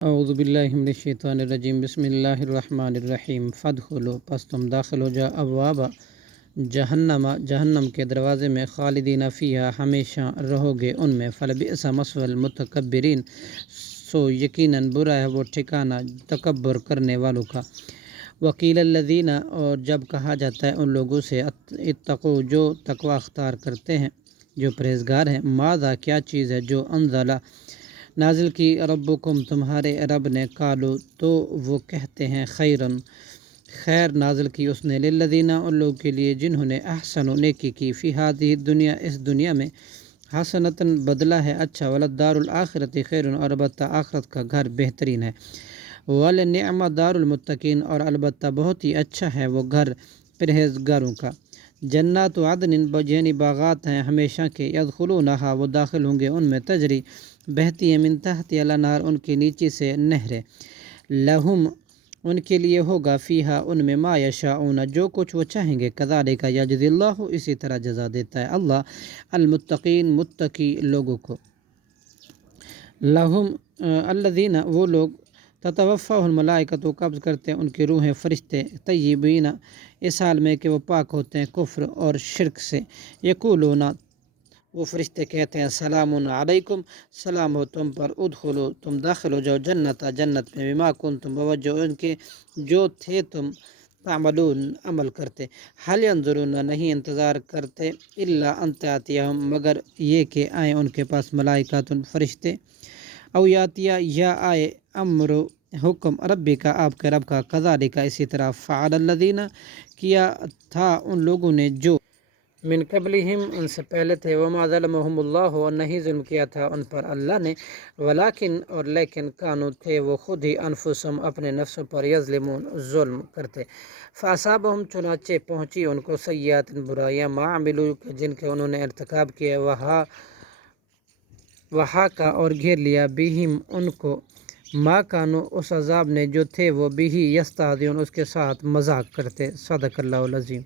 اعوذ باللہ من الشیطان الرجیم بسم اللہ الرحمن الرحیم فادخلوا پس تم داخل ہو جاؤ ابواب جہنم کے دروازے میں خالدین فیہا ہمیشہ رہو گے ان میں فلبئس مثوی المتکبرین سو یقیناً برا ہے وہ ٹھکانہ تکبر کرنے والوں کا۔ وقیل الذین اور جب کہا جاتا ہے ان لوگوں سے اتقوا جو تقوی اختیار کرتے ہیں جو پرہیزگار ہیں، ماذا کیا چیز ہے جو انزل نازل کی ربکم تمہارے رب نے، قالوا تو وہ کہتے ہیں خیرن خیر نازل کی اس نے، للذین ان لوگوں کے لیے جنہوں نے احسن نیکی کی، فی ہذہ الدنیا اس دنیا میں، حسنتاً بدلہ ہے اچھا، وللدار الآخرۃ خیر اور البتہ آخرت کا گھر بہترین ہے، ولنعم دار المتقین اور البتہ بہت ہی اچھا ہے وہ گھر پرہیزگاروں کا۔ جنات عدن یعنی باغات ہیں ہمیشہ کے، یدخلونہا وہ داخل ہوں گے ان میں، تجری بہتی ہے، من تحتہا الانہار ان کے نیچے سے نہریں، لہم ان کے لیے ہوگا فیہا ان میں، ما یشاءون جو کچھ وہ چاہیں گے، کذالک یجزی اللہ اسی طرح جزا دیتا ہے اللہ المتقین متقی لوگوں کو۔ لہم الذین وہ لوگ تتوفاہ الملائکۃ قبض کرتے ہیں ان کی روحیں فرشتے، طیبین اس حال میں کہ وہ پاک ہوتے ہیں کفر اور شرک سے، یقولون وہ فرشتے کہتے ہیں سلام علیکم سلام ہو تم پر، ادخلو تم داخل ہو جاؤ جنت میں، بما کنتم بوجہ ان کے جو تھے تم تعملون عمل کرتے، حل ینظرون نہیں انتظار کرتے، الا ان تأتیہم مگر یہ کہ آئیں ان کے پاس ملائکۃ فرشتے، او یاتیا یا آئے امر حکم ربی کا آپ کے رب کا، کذالک اسی طرح فعل الذین کیا تھا ان لوگوں نے جو من قبلہم ان سے پہلے تھے، وما ظلمہم اللہ اور نہیں ظلم کیا تھا ان پر اللہ نے، ولیکن اور لیکن کانوا تھے وہ خود ہی انفسہم اپنے نفسوں پر یظلمون ظلم کرتے، فاصابہم چنانچہ پہنچی ان کو سیئات برائیاں، ما عملوا جن کے انہوں نے ارتکاب کیا، وحاق اور گھیر لیا بہم ان کو، ما کانوا اس عذاب نے جو تھے وہ بھی یستہزئون اس کے ساتھ مذاق کرتے۔ صدق اللہ العظیم۔